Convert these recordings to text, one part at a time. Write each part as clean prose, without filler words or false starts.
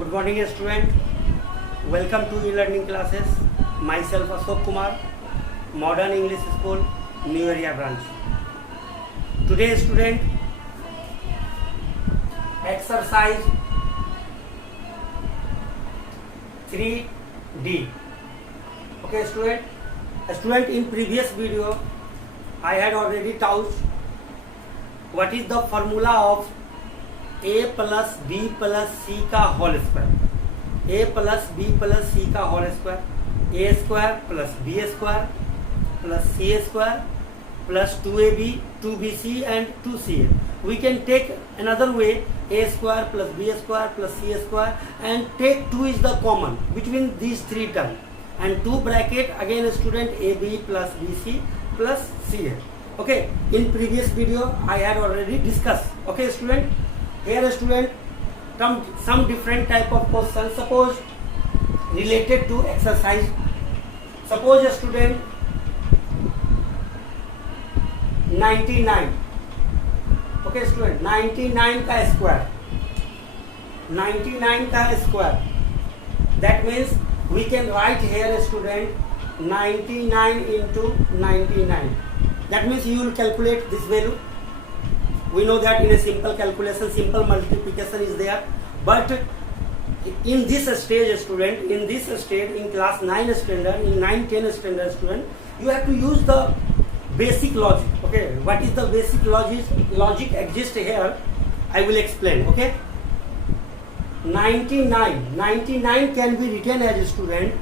Good morning, student. Welcome to e-learning classes. Myself Ashok Kumar, Modern English School, New Area Branch. Today, student, exercise 3D. Okay, student. In previous video, I had already taught what is the formula of a plus b plus c का whole square. a plus b plus c का whole square. a square plus b square plus c square plus 2ab 2bc and 2ca. We can take another way, a square plus b square plus c square, and take 2 is the common between these three terms, and 2 bracket again student ab plus bc plus ca. Okay, in previous video I had already discussed. Okay, student, here student come some different type of questions. Suppose related to exercise. Suppose a student 99. Okay, student, 99 का square, 99 का square. That means we can write here student 99 into 99. That means you will calculate this value. We know that in a simple calculation, simple multiplication is there. But in this stage, student, in this stage, in class 9 standard, in 9-10 standard student, you have to use the basic logic. Okay, what is the basic logic exists here? I will explain. Okay, 99 can be written as student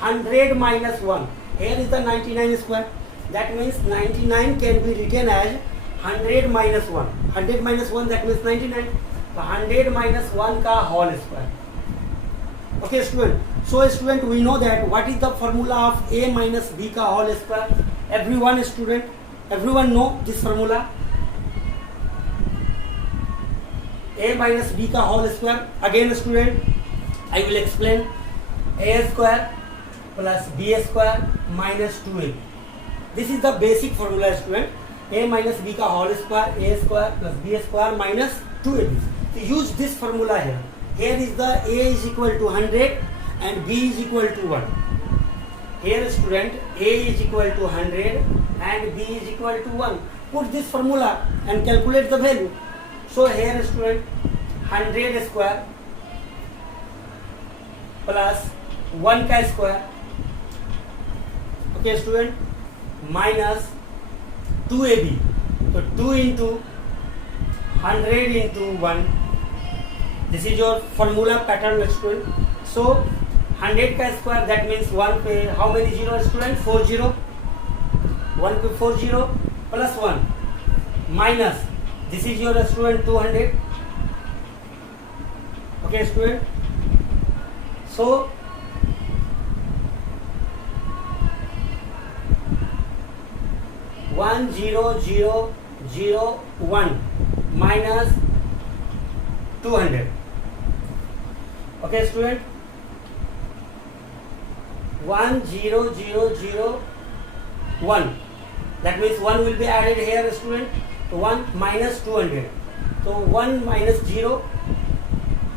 100 minus 1. Here is the 99 square. That means 99 can be written as 100 minus 1. 100 minus 1, that means 99. 100 minus 1 का whole square. Okay, student. So, student, we know that what is the formula of a minus b का whole square. Everyone, student, everyone know this formula. A minus b का whole square. Again, student, I will explain. A square plus b square minus 2ab. This is the basic formula, student. A minus b का whole square, a square plus b square minus 2ab. So use this formula here. Here is the a is equal to 100 and b is equal to 1. Here, student, a is equal to 100 and b is equal to 1. Put this formula and calculate the value. So here, student, 100 square plus 1 का square. Okay, student, minus 2ab. So 2 into 100 into 1. This is your formula pattern, student. So 100 का square, that means 1 पे how many zero, student? 4 zero. 1 पे 4 zero plus 1 minus, this is your student 200. Okay, student. So 10001 minus 200. Okay, student. 10001. That means 1 will be added here, student. 1 minus 200. So 1 minus 0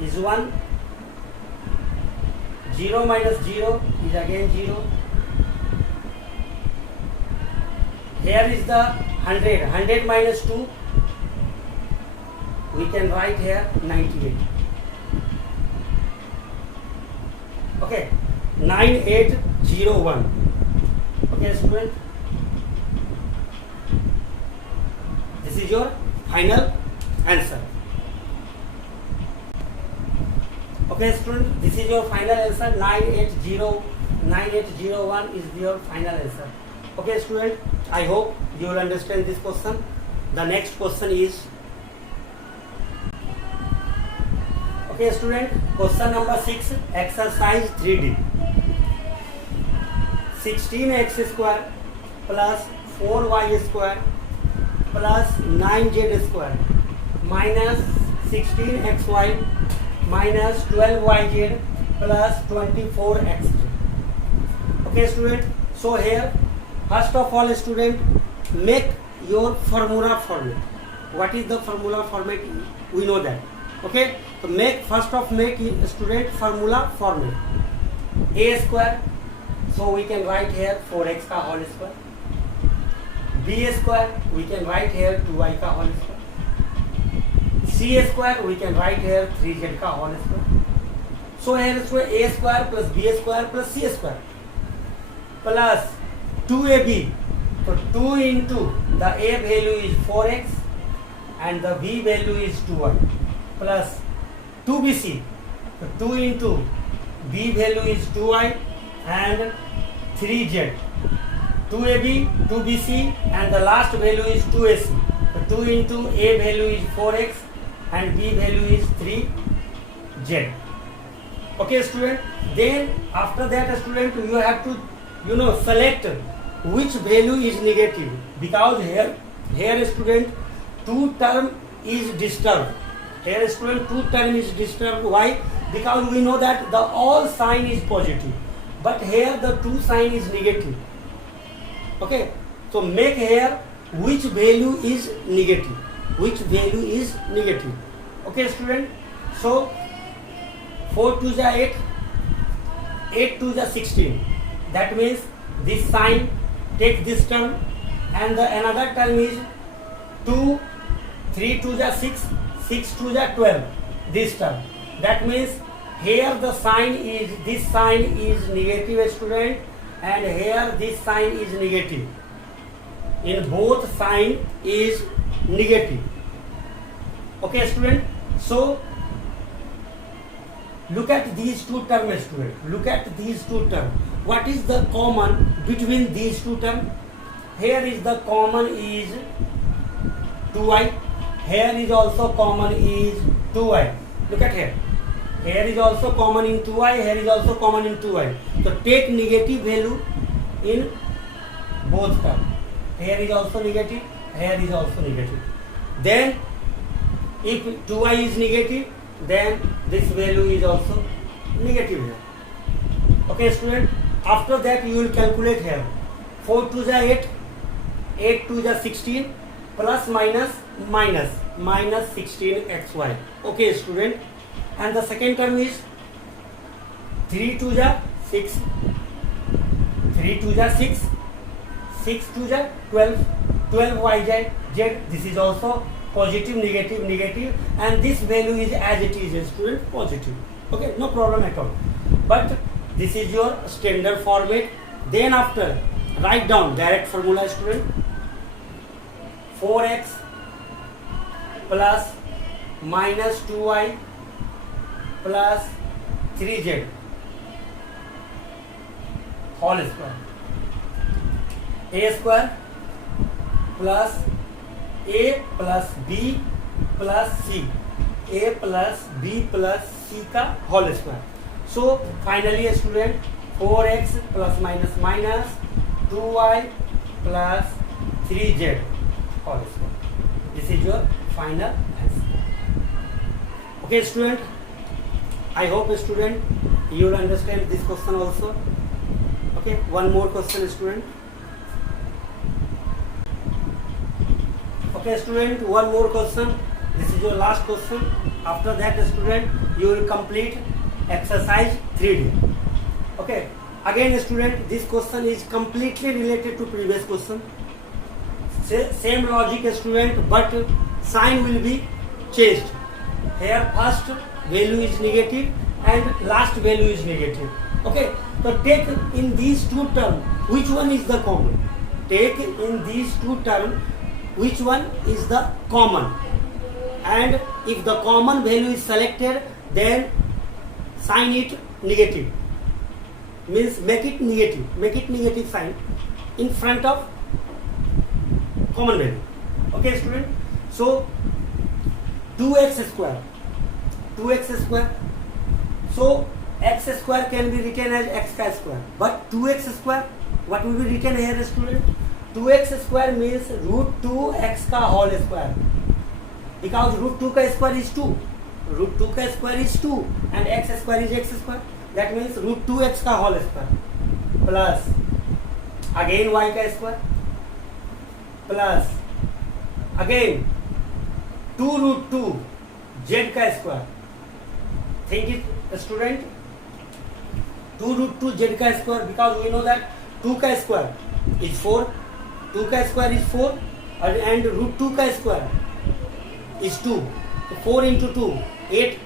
is 1. 0 minus 0 is again 0. Here is the 100. 100 minus 2. We can write here 98. Okay, 9801. Okay, student. This is your final answer. Okay, student. This is your final answer. 9801 is your final answer. Okay, student. I hope you will understand this question. The next question is. Okay, student, question number 6, exercise 3D. 16x square plus 4y square plus 9z square minus 16xy minus 12yz plus 24xz. Okay, student. So here, first of all, student, make your formula format. What is the formula format? We know that. Okay, so make student formula formula a square, so we can write here 4x का whole square, b square we can write here 2y का whole square, c square we can write here 3z का whole square. So here is a square plus b square plus c square plus 2ab. So 2 into the a value is 4x and the b value is 2y plus 2bc. So 2 into b value is 2y and 3z. 2ab, 2bc and the last value is 2ac. So 2 into a value is 4x and b value is 3z. Okay student, then after that student you have to select which value is negative, because here student two term is disturbed. Here student two term is disturbed. Why? Because we know that the all sign is positive, but here the two sign is negative. Okay, so make here which value is negative, which value is negative. Okay student, so 4 2 ja 8, 8 2 ja 16. That means this sign take this term, and the another term is 2 3 2 ja 6, 6 2 ja 12. This term. That means here the sign is, this sign is negative student, and here this sign is negative. In both sign is negative. Okay student, so look at these two terms student. Look at these two terms. What is the common between these two terms? Here is the common is 2y. Here is also common is 2y. Look at here. Here is also common in 2y. Here is also common in 2y. So take negative value in both terms. Here is also negative. Here is also negative. Then if 2y is negative, then this value is also negative here. Okay student, after that you will calculate here 4 2 ja 8, 8 2 ja 16 plus minus 16xy. Okay student, and the second term is 3 2 ja 6, 3 2 ja 6, 6 2 ja 12, 12yz. This is also positive, negative, negative, and this value is as it is student positive. Okay, no problem at all. But this is your standard format. Then after write down direct formula student. 4x plus minus 2y plus 3z whole square. A square plus a plus b plus c, a plus b plus c का whole square. So finally student 4x plus minus 2y plus 3z whole square. This is your final answer. Okay student, I hope student you will understand this question also. Okay, one more question student. Okay student, one more question. This is your last question. After that student you will complete exercise 3D. Okay, again student, this question is completely related to previous question. Same logic student, but sign will be changed. Here first value is negative and last value is negative. Okay, so take in these two terms which one is the common. Take in these two terms which one is the common, and if the common value is selected, then sign it negative, means make it negative sign in front of common value. Okay student, so 2x square, so x square can be written as x square, but 2x square, what will be written here student? 2x square means root 2x का whole square, because root 2 का square is 2, root 2 का square is 2 and x square is x square. That means root 2x का whole square plus again y का square plus again 2 root 2 z का square. Think it student. 2 root 2 z का square, because we know that 2 का square is 4. 2 का square is 4 and root 2 का square is 2. So 4 into 2, 8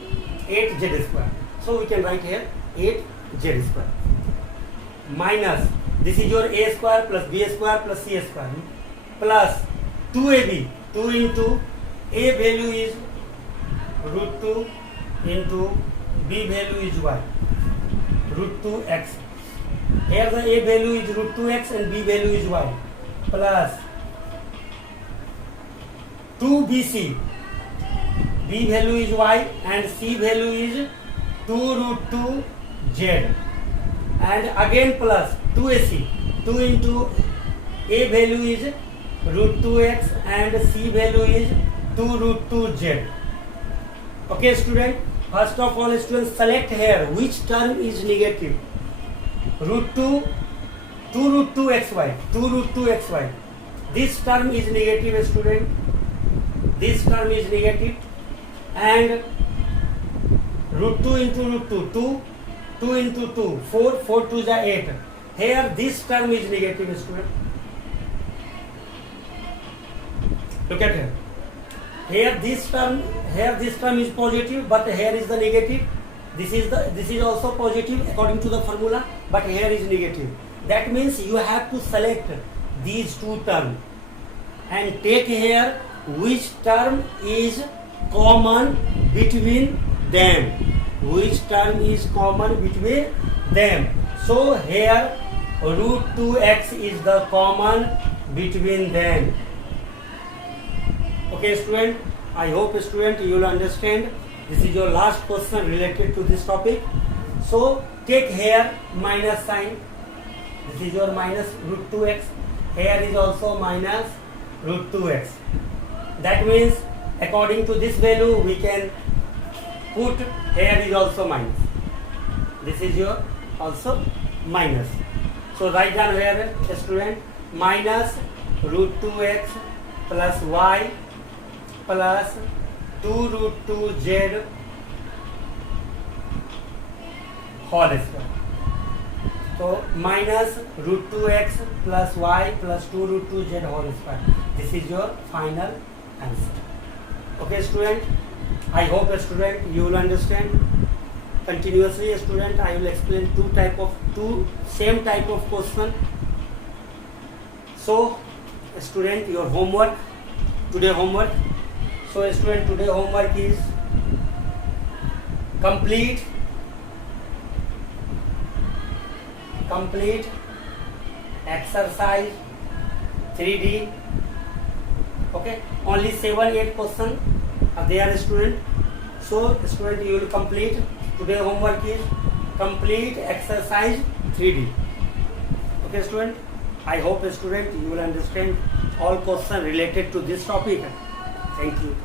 z square. So we can write here 8 z square. Minus, this is your a square plus b square plus c square plus 2ab. 2 into a value is root 2 into b value is y, root 2x. Here the a value is root 2x and b value is y, plus 2bc. b value is y and c value is 2 root 2 z, and again plus 2ac. 2 into a value is root 2x and c value is 2 root 2 z. Okay student, first of all students, select here which term is negative. Root 2 root 2 xy, 2 root 2 xy. This term is negative student. This term is negative. And root 2 into root 2, 2 into 2, 4 2 is 8. Here this term is negative student. Look at here. Here this term is positive, but here is the negative. This is also positive according to the formula, but here is negative. That means you have to select these two terms and take here which term is common between them. Which term is common between them? So here root 2x is the common between them. Okay student, I hope student you will understand. This is your last question related to this topic. So take here minus sign. This is your minus root 2x. Here is also minus root 2x. That means according to this value we can put here is also minus. This is your also minus. So write down here student, minus root 2x plus y plus 2 root 2 z whole square. So minus root 2x plus y plus 2 root 2 z whole square. This is your final answer. Okay student, I hope student you will understand. Continuously student, I will explain two same type of question. So student, your homework, today homework. So student, today homework is complete exercise 3D. Okay, only 7-8 questions are there student. So student, you will complete. Today homework is complete exercise 3D. Okay student, I hope student you will understand all questions related to this topic. Thank you.